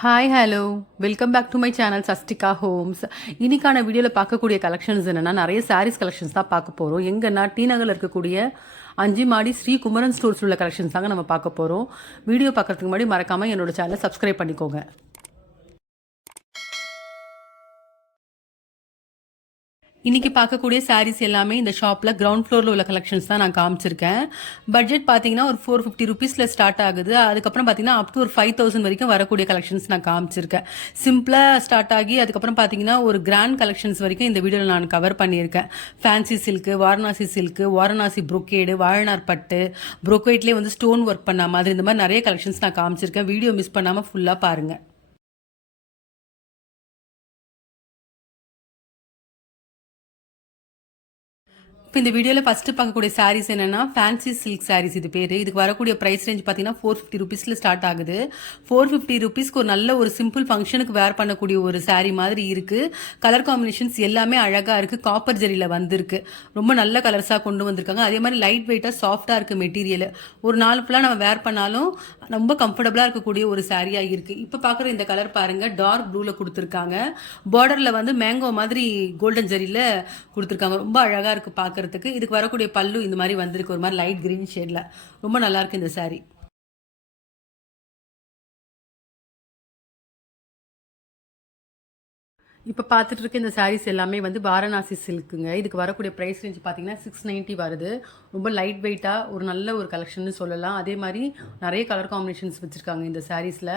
Hi hello welcome back to my channel Sastika homes. இன்னைக்கான வீடியோவில் பார்க்கக்கூடிய கலெக்ஷன்ஸ் என்னென்னா நிறைய சாரீஸ் கலெக்ஷன்ஸ் தான் பார்க்க போகிறோம். எங்கன்னா டி நகரில் இருக்கக்கூடிய 5 மாடி ஸ்ரீ குமரன் ஸ்டோர்ஸ் உள்ள கலெக்ஷன்ஸ் தாங்க நம்ம பார்க்க போகிறோம். வீடியோ பார்க்குறதுக்கு முன்னாடி மறக்காமல் என்னோட சேனலை சப்ஸ்கிரைப் பண்ணிக்கோங்க. இன்றைக்கி பார்க்கக்கூடிய சாரீஸ் எல்லாமே இந்த ஷாப்பில் கிரவுண்ட் ஃப்ளோரில் உள்ள கலெக்ஷன்ஸ் தான் நான் காமிச்சிருக்கேன். பட்ஜெட் பார்த்தீங்கன்னா ஒரு 450 ருபீஸில் ஸ்டார்ட் ஆகுது. அதுக்கப்புறம் பார்த்தீங்கன்னா அப் டு ஒரு 5000 வரைக்கும் வரக்கூடிய கலெக்ஷன்ஸ் நான் காமிச்சிருக்கேன். சிம்பிளாக ஸ்டார்ட் ஆகி அதுக்கப்புறம் பார்த்தீங்கன்னா ஒரு கிராண்ட் கலெக்ஷன்ஸ் வரைக்கும் இந்த வீடியோவில் நான் கவர் பண்ணியிருக்கேன். ஃபேன்சி சில்க்கு, வாரணாசி புரோக்கேடு, வாழனார் பட்டு, புரோக்கேட்லேயே வந்து ஸ்டோன் ஒர்க் பண்ண மாதிரி இந்த மாதிரி நிறைய கலெக்ஷன்ஸ் நான் காமிச்சிருக்கேன். வீடியோ மிஸ் பண்ணாமல் ஃபுல்லாக பாருங்கள். இப்போ இந்த வீடியோவில் ஃபஸ்ட்டு பார்க்கக்கூடிய சாரீஸ் என்னென்னா ஃபேன்சி சில்க் சாரீஸ். இது பேர். இதுக்கு வரக்கூடிய ப்ரைஸ் ரேஞ்ச் பார்த்தீங்கன்னா 450 ருபீஸில் ஸ்டார்ட் ஆகுது. 450 ருபீஸ்க்கு ஒரு நல்ல ஒரு சிம்பிள் ஃபங்க்ஷனுக்கு வேர் பண்ணக்கூடிய ஒரு சாரீ மாதிரி இருக்குது. கலர் காம்பினேஷன்ஸ் எல்லாமே அழகாக இருக்குது. காப்பர் ஜெரியில் வந்திருக்கு. ரொம்ப நல்ல கலர்ஸாக கொண்டு வந்திருக்காங்க. அதே மாதிரி லைட் வெயிட்டாக சாஃப்டாக இருக்குது மெட்டீரியல். ஒரு நாள் ஃபுல்லாக நம்ம வேர் பண்ணாலும் ரொம்ப கம்ஃபர்டபுளாக இருக்கக்கூடிய ஒரு சாரியாக இருக்குது. இப்போ பார்க்குற இந்த கலர் பாருங்கள், டார்க் ப்ளூவில் கொடுத்துருக்காங்க. பார்டரில் வந்து மேங்கோ மாதிரி கோல்டன் ஜெரியில் கொடுத்துருக்காங்க. ரொம்ப அழகாக இருக்குது பார்க்குறதுக்கு. இதுக்கு வரக்கூடிய பல்லு இந்த மாதிரி வந்திருக்கு, ஒரு மாதிரி லைட் கிரீன் ஷேட்ல. ரொம்ப நல்லா இருக்கு இந்த சாரி. இப்போ பார்த்துட்டு இருக்க இந்த சாரீஸ் எல்லாமே வந்து வாரணாசி சில்க்குங்க. இதுக்கு வரக்கூடிய ப்ரைஸ் ரேஞ்ச் பார்த்தீங்கன்னா 690 வருது. ரொம்ப லைட் வெயிட்டாக ஒரு நல்ல ஒரு கலெக்ஷன் சொல்லலாம். அதே மாதிரி நிறைய கலர் காம்பினேஷன்ஸ் வச்சுருக்காங்க இந்த சாரீஸில்.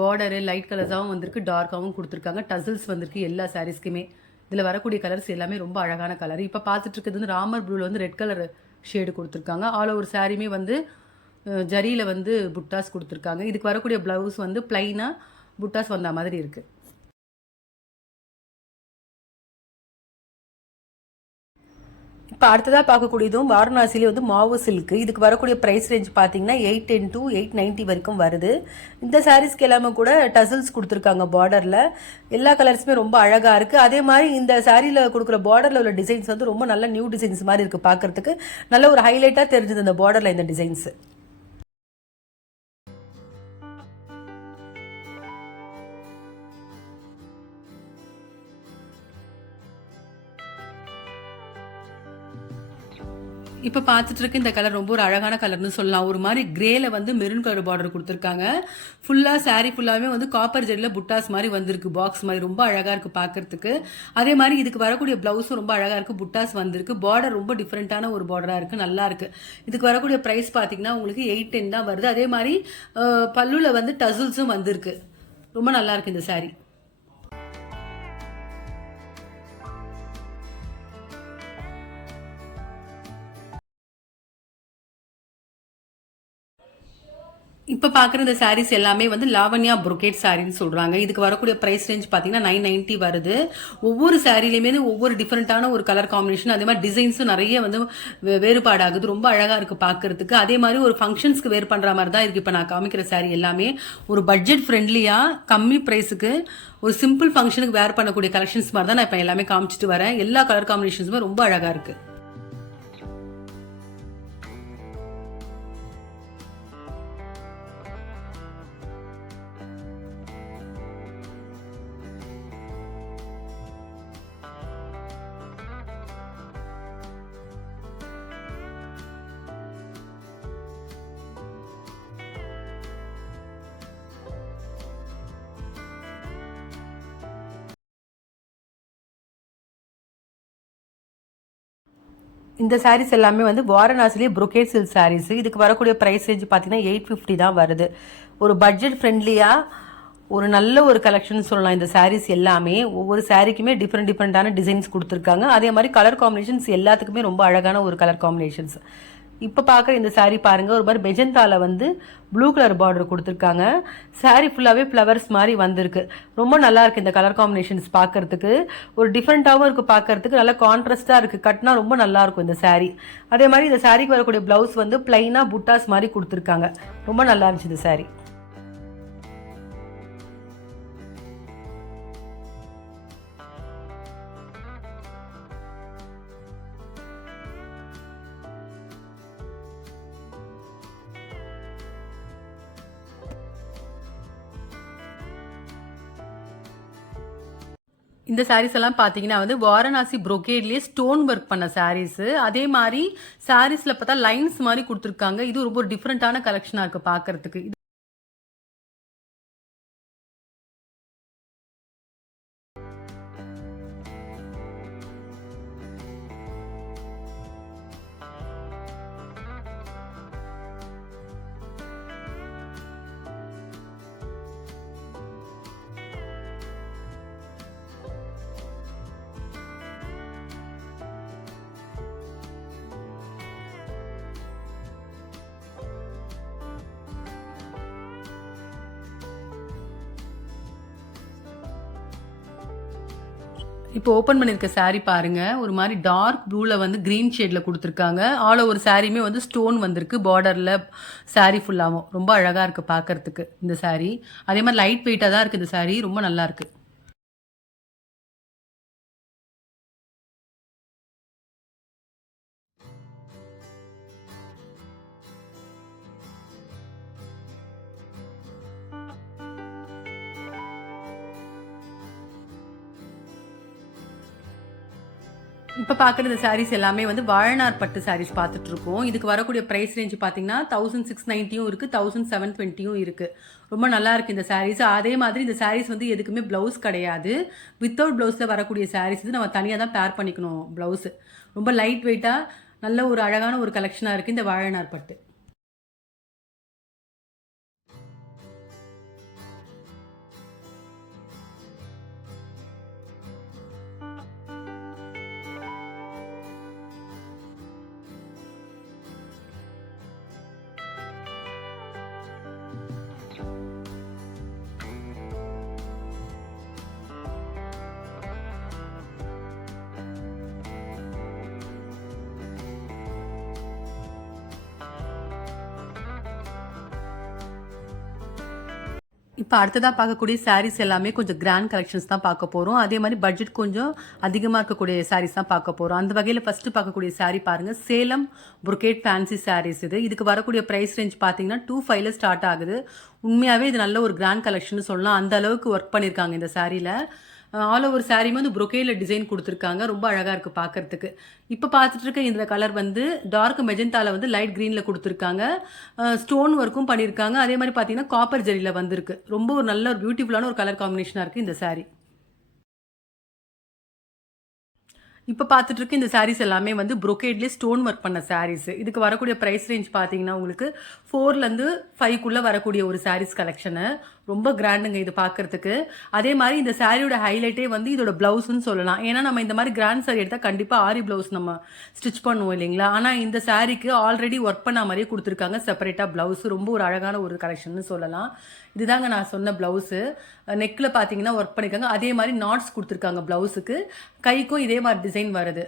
பார்டரு லைட் கலர்ஸாகவும் வந்திருக்கு, டார்க்காகவும் கொடுத்துருக்காங்க. டசில்ஸ் வந்திருக்கு எல்லா சாரீஸ்க்குமே. இதில் வரக்கூடிய கலர்ஸ் எல்லாமே ரொம்ப அழகான கலர். இப்போ பார்த்துட்டு இருக்கிறது வந்து ராமர் ப்ளூவில் வந்து ரெட் கலர் ஷேடு கொடுத்துருக்காங்க. ஆல் ஓவர் சாரியுமே வந்து ஜரியில் வந்து புட்டாஸ் கொடுத்துருக்காங்க. இதுக்கு வரக்கூடிய ப்ளவுஸ் வந்து பிளைனாக புட்டாஸ் வந்த மாதிரி இருக்குது. இப்போ அடுத்ததாக பார்க்கக்கூடியதும் வாரணாசிலே வந்து மாவு சில்க்கு. இதுக்கு வரக்கூடிய ப்ரைஸ் ரேஞ்ச் பார்த்தீங்கன்னா 810 to 890 வரைக்கும் வருது. இந்த சாரீஸ்க்கு எல்லாமே கூட டசில்ஸ் கொடுத்துருக்காங்க பார்டரில். எல்லா கலர்ஸுமே ரொம்ப அழகாக இருக்குது. அதே மாதிரி இந்த சாரியில் கொடுக்குற பார்டரில் உள்ள டிசைன்ஸ் வந்து ரொம்ப நல்ல நியூ டிசைன்ஸ் மாதிரி இருக்குது பார்க்குறதுக்கு. நல்ல ஒரு ஹைலைட்டாக தெரிஞ்சது இந்த பார்டரில் இந்த டிசைன்ஸு. இப்போ பார்த்துட்டு இருக்க இந்த கலர் ரொம்ப ஒரு அழகான கலர்னு சொல்லலாம். ஒரு மாதிரி கிரேல வந்து மெரூன் கலர் பார்டர் கொடுத்துருக்காங்க. ஃபுல்லாக சாரீ ஃபுல்லாகவே வந்து காப்பர் ஜெல்லில் புட்டாஸ் மாதிரி வந்திருக்கு, பாக்ஸ் மாதிரி. ரொம்ப அழகாக இருக்குது பார்க்கறதுக்கு. அதே மாதிரி இதுக்கு வரக்கூடிய ப்ளவுஸும் ரொம்ப அழகாக இருக்குது, புட்டாஸ் வந்திருக்கு. பார்டர் ரொம்ப டிஃப்ரெண்ட்டான ஒரு பார்டராக இருக்குது, நல்லா இருக்குது. இதுக்கு வரக்கூடிய ப்ரைஸ் பார்த்தீங்கன்னா உங்களுக்கு 810 தான் வருது. அதே மாதிரி பல்லுவில் வந்து டசில்ஸும் வந்திருக்கு. ரொம்ப நல்லா இருக்குது இந்த சாரீ. இப்போ பார்க்குற இந்த சாரீஸ் எல்லாமே வந்து லாவண்யா புரோக்கேட் சாரின்னு சொல்கிறாங்க. இதுக்கு வரக்கூடிய ப்ரைஸ் ரேஞ்ச் பார்த்தீங்கன்னா 990 வருது. ஒவ்வொரு சாரிலையுமே ஒவ்வொரு டிஃப்ரெண்ட்டான ஒரு கலர் காம்பினேஷன், அதே மாதிரி டிசைன்ஸும் நிறைய வந்து வேறுபாடாகுது. ரொம்ப அழகாக இருக்குது பார்க்குறதுக்கு. அதே மாதிரி ஒரு ஃபங்க்ஷன்ஸ்க்கு வேர் பண்ணுற மாதிரி தான் இருக்குது. இப்போ நான் காமிக்கிற சாரி எல்லாமே ஒரு பட்ஜெட் ஃப்ரெண்ட்லியாக கம்மி ப்ரைஸுக்கு ஒரு சிம்பிள் ஃபங்க்ஷனுக்கு வேர் பண்ணக்கூடிய கலெக்ஷன்ஸ் மாதிரி தான் நான் இப்போ எல்லாமே காமிச்சிட்டு வரேன். எல்லா கலர் காம்பினேஷன்ஸுமே ரொம்ப அழகாக இருக்குது. இந்த சாரீஸ் எல்லாமே வந்து வாரணாசிலேயே புரோக்கேட் சில்க் சாரீஸ். இதுக்கு வரக்கூடிய ப்ரைஸ் ரேஞ்ச் பார்த்தீங்கன்னா 850 தான் வருது. ஒரு பட்ஜெட் ஃப்ரெண்ட்லியாக ஒரு நல்ல ஒரு கலெக்ஷன் சொல்லலாம். இந்த சாரீஸ் எல்லாமே ஒவ்வொரு சாரீக்குமே டிஃப்ரெண்டான டிசைன்ஸ் கொடுத்துருக்காங்க. அதே மாதிரி கலர் காம்பினேஷன்ஸ் எல்லாத்துக்குமே ரொம்ப அழகான ஒரு கலர் காம்பினேஷன்ஸ். இப்போ பார்க்குற இந்த சாரீ பாருங்கள், ஒரு மாதிரி மெஜந்தால வந்து ப்ளூ கலர் பார்டர் கொடுத்துருக்காங்க. சாரீ ஃபுல்லாகவே ஃப்ளவர்ஸ் மாதிரி வந்திருக்கு. ரொம்ப நல்லா இருக்குது இந்த கலர் காம்பினேஷன்ஸ் பார்க்கறதுக்கு. ஒரு டிஃப்ரெண்ட்டாகவும் இருக்குது பார்க்கறதுக்கு, நல்லா கான்ட்ராஸ்டாக இருக்குது. கட்டினா ரொம்ப நல்லாயிருக்கும் இந்த சாரீ. அதே மாதிரி இந்த சாரீக்கு வரக்கூடிய ப்ளவுஸ் வந்து பிளைனாக புட்டாஸ் மாதிரி கொடுத்துருக்காங்க. ரொம்ப நல்லா இருந்துச்சு இந்த சாரீ. இந்த சாரீஸ் எல்லாம் பார்த்தீங்கன்னா வந்து வாரணாசி ப்ரொகேட்லேயே ஸ்டோன் ஒர்க் பண்ண சாரீஸ். அதே மாதிரி சாரீஸில் பார்த்தா லைன்ஸ் மாதிரி கொடுத்துருக்காங்க. இது ரொம்ப டிஃப்ரெண்ட்டான கலெக்ஷனாக இருக்குது பார்க்கறதுக்கு. இப்போ ஓப்பன் பண்ணியிருக்க saree பாருங்க. ஒரு மாதிரி டார்க் ப்ளூல வந்து கிரீன் ஷேட்ல கொடுத்துருக்காங்க. ஆல் ஓவர் சாரியுமே வந்து ஸ்டோன் வந்திருக்கு பார்டர்ல saree ஃபுல்லாகவும். ரொம்ப அழகா இருக்கு பார்க்கறதுக்கு இந்த saree. அதே மாதிரி லைட் வெயிட்டாக தான் இருக்கு இந்த saree. ரொம்ப நல்லா இருக்கு. இப்போ பார்க்குற இந்த சாரீஸ் எல்லாமே வந்து வாழநார் பட்டு சாரீஸ் பார்த்துட்டு இருக்கோம். இதுக்கு வரக்கூடிய ப்ரைஸ் ரேஞ்ச் பார்த்தீங்கன்னா 1690யும் இருக்குது, 1720யும் இருக்குது. ரொம்ப நல்லா இருக்குது இந்த சாரீஸ். அதே மாதிரி இந்த சாரீஸ் வந்து எதுக்குமே ப்ளவுஸ் கிடையாது. வித்தவுட் ப்ளவுஸில் வரக்கூடிய சாரீஸ் வந்து நம்ம தனியாக தான் பேர் பண்ணிக்கணும் ப்ளவுஸு. ரொம்ப லைட் வெயிட்டாக நல்ல ஒரு அழகான ஒரு கலெக்ஷனாக இருக்குது இந்த வாழநார் பட்டு. இப்போ அடுத்ததாக பார்க்கக்கூடிய சாரீஸ் எல்லாமே கொஞ்சம் கிராண்ட் கலெக்ஷன்ஸ் தான் பார்க்க போகிறோம். அதே மாதிரி பட்ஜெட் கொஞ்சம் அதிகமாக இருக்கக்கூடிய சாரீஸ் தான் பார்க்க போகிறோம். அந்த வகையில் ஃபஸ்ட்டு பார்க்கக்கூடிய சாரீ பாருங்கள். சேலம் புரொகேட் ஃபேன்சி சாரீஸ் இது. இதுக்கு வரக்கூடிய ப்ரைஸ் ரேஞ்ச் பார்த்தீங்கன்னா 2500 ஸ்டார்ட் ஆகுது. உண்மையாகவே இது நல்ல ஒரு கிராண்ட் கலெக்ஷன் சொல்லலாம். அந்த அளவுக்கு ஒர்க் பண்ணியிருக்காங்க இந்த சாரியில். ஆல் ஓவர் சாரியுமே வந்து புரொக்கேல டிசைன் கொடுத்துருக்காங்க. ரொம்ப அழகாக இருக்குது பார்க்கறதுக்கு. இப்போ பார்த்துட்டு இருக்க இந்த கலர் வந்து டார்க் மெஜந்தாவில் வந்து லைட் க்ரீனில் கொடுத்துருக்காங்க. ஸ்டோன் ஒர்க்கும் பண்ணியிருக்காங்க. அதே மாதிரி பார்த்தீங்கன்னா காப்பர் ஜெரியில் வந்திருக்கு. ரொம்ப ஒரு நல்ல ஒரு பியூட்டிஃபுல்லான ஒரு கலர் காம்பினேஷனாக இருக்குது இந்த சாரீ. இப்போ பார்த்துட்டு இருக்க இந்த சாரீஸ் எல்லாமே வந்து புரொக்கேட்லேயே ஸ்டோன் ஒர்க் பண்ண சாரீஸ். இதுக்கு வரக்கூடிய ப்ரைஸ் ரேஞ்ச் பார்த்தீங்கன்னா உங்களுக்கு 4லேருந்து 5க்குள்ளே வரக்கூடிய ஒரு சாரீஸ் கலெக்ஷனு. ரொம்ப கிராண்டுங்க இது பார்க்கறதுக்கு. அதே மாதிரி இந்த சாரியோட ஹைலைட்டே வந்து இதோட ப்ளவுஸ்ன்னு சொல்லலாம். ஏன்னா நம்ம இந்த மாதிரி கிராண்ட் சாரி எடுத்தால் கண்டிப்பாக ஆரி ப்ளவுஸ் நம்ம ஸ்டிச் பண்ணுவோம் இல்லைங்களா. ஆனால் இந்த சாரிக்கு ஆல்ரெடி ஒர்க் பண்ண மாதிரியே கொடுத்துருக்காங்க செப்பரேட்டாக ப்ளவுஸ். ரொம்ப ஒரு அழகான ஒரு கலெக்ஷன் சொல்லலாம். இதுதாங்க நான் சொன்ன ப்ளவுஸு. நெக்கில் பார்த்தீங்கன்னா ஒர்க் பண்ணியிருக்காங்க. அதே மாதிரி நாட்ஸ் கொடுத்துருக்காங்க ப்ளவுஸுக்கு. கைக்கும் இதே மாதிரி டிசைன் வருது.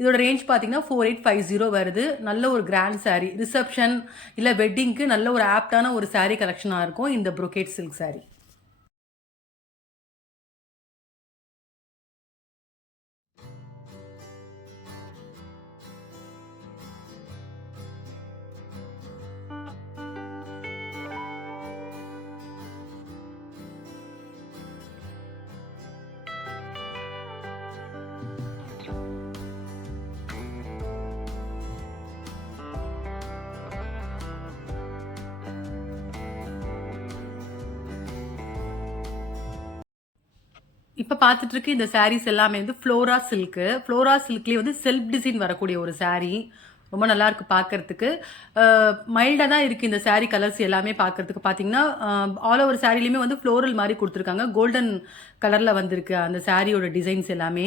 இதோட ரேஞ்ச் பார்த்தீங்கன்னா 4850 வருது. நல்ல ஒரு கிராண்ட் சாரீ. ரிசப்ஷன் இல்லை வெட்டிங்க்கு நல்ல ஒரு ஆப்டான ஒரு சாரீ கலெக்ஷனாக இருக்கும் இந்த புரொக்கேட் சில்க் சாரீ. இப்போ பார்த்துட்டு இருக்கு இந்த சாரீஸ் எல்லாமே வந்து ஃப்ளோரா சில்க்கு. ஃப்ளோரா சில்க்லேயே வந்து செல்ஃப் டிசைன் வரக்கூடிய ஒரு சாரீ. ரொம்ப நல்லா இருக்கு பார்க்கறதுக்கு. மைல்டாக தான் இருக்குது இந்த சாரீ கலர்ஸ் எல்லாமே பார்க்கறதுக்கு. பார்த்தீங்கன்னா ஆல் ஓவர் சாரிலையுமே வந்து ஃப்ளோரல் மாதிரி கொடுத்துருக்காங்க. கோல்டன் கலரில் வந்திருக்கு அந்த சாரியோட டிசைன்ஸ் எல்லாமே.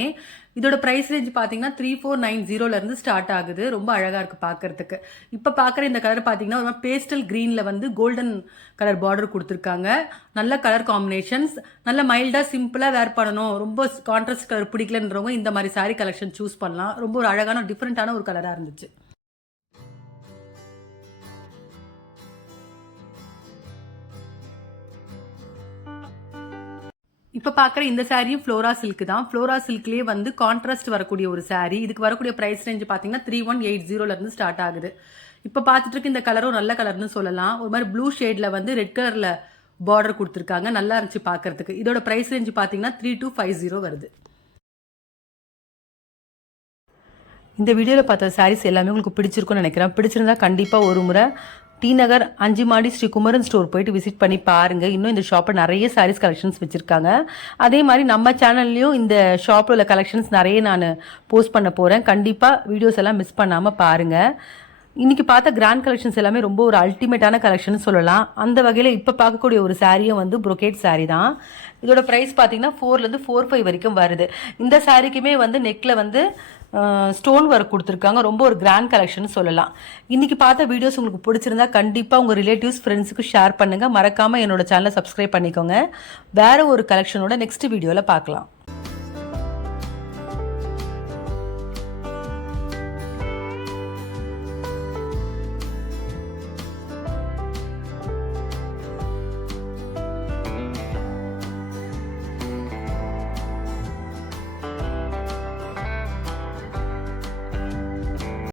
இதோட ப்ரைஸ் ரேஞ்ச் பார்த்தீங்கன்னா 3490லேருந்து ஸ்டார்ட் ஆகுது. ரொம்ப அழகாக இருக்குது பார்க்கறதுக்கு. இப்போ பார்க்குற இந்த கலர் பார்த்தீங்கன்னா ஒரு பேஸ்டல் க்ரீனில் வந்து கோல்டன் கலர் பார்டர் கொடுத்துருக்காங்க. நல்ல கலர் காம்பினேஷன்ஸ். நல்ல மைல்டாக சிம்பிளாக வேர் பண்ணணும், ரொம்ப கான்ட்ராஸ்ட் கலர் பிடிக்கலன்றவங்க இந்த மாதிரி சாரீ கலெக்ஷன் சூஸ் பண்ணலாம். ரொம்ப ஒரு அழகான டிஃப்ரெண்ட்டான ஒரு கலராக இருந்துச்சு. இப்போ பார்க்குற இந்த சாரியும் ஃப்ளோரா சில்க் தான். ஃப்ளோரா சில்க்லேயே வந்து கான்ட்ராஸ்ட் வரக்கூடிய ஒரு சாரீ. இதுக்கு வரக்கூடிய ப்ரைஸ் ரேஞ்ச் பார்த்தீங்கன்னா 3180லேருந்து ஸ்டார்ட் ஆகுது. இப்போ பார்த்துட்டு இருக்க இந்த கலரும் நல்ல கலர்னு சொல்லலாம். ஒரு மாதிரி ப்ளூ ஷேடில் வந்து ரெட் கலரில் பார்டர் கொடுத்துருக்காங்க. நல்லா இருந்துச்சு பார்க்கறதுக்கு. இதோட ப்ரைஸ் ரேஞ்ச் பார்த்தீங்கன்னா 3250 வருது. இந்த வீடியோவில் பார்த்த சாரீஸ் எல்லாமே உங்களுக்கு பிடிச்சிருக்கும்னு நினைக்கிறேன். பிடிச்சிருந்தா கண்டிப்பாக ஒரு முறை டி நகர் 5 மாடி ஸ்ரீ குமரன் ஸ்டோர் போயிட்டு விசிட் பண்ணி பாருங்கள். இன்னும் இந்த ஷாப்பில் நிறைய சாரீஸ் கலெக்ஷன்ஸ் வச்சுருக்காங்க. அதே மாதிரி நம்ம சேனல்லையும் இந்த ஷாப்பில் உள்ள கலெக்ஷன்ஸ் நிறைய நான் போஸ்ட் பண்ண போகிறேன். கண்டிப்பாக வீடியோஸ் எல்லாம் மிஸ் பண்ணாமல் பாருங்கள். இன்றைக்கி பார்த்த கிராண்ட் கலெக்ஷன்ஸ் எல்லாமே ரொம்ப ஒரு அல்டிமேட்டான கலெக்ஷன் சொல்லலாம். அந்த வகையில் இப்போ பார்க்கக்கூடிய ஒரு சாரியும் வந்து ப்ரொகேட் சாரீ தான். இதோட ப்ரைஸ் பார்த்தீங்கன்னா 4லேருந்து 4.5 வரைக்கும் வருது. இந்த சாரிக்குமே வந்து நெக்கில் வந்து ஸ்டோன் ஒர்க் கொடுத்துருக்காங்க. ரொம்ப ஒரு கிராண்ட் கலெக்ஷன் சொல்லலாம். இன்றைக்கி பார்த்த வீடியோஸ் உங்களுக்கு பிடிச்சிருந்தா கண்டிப்பாக உங்கள் ரிலேட்டிவ்ஸ் ஃப்ரெண்ட்ஸுக்கு ஷேர் பண்ணுங்கள். மறக்காமல் என்னோட சேனலை சப்ஸ்கிரைப் பண்ணிக்கோங்க. வேறு ஒரு கலெக்ஷனோட நெக்ஸ்ட் வீடியோவில் பார்க்கலாம்.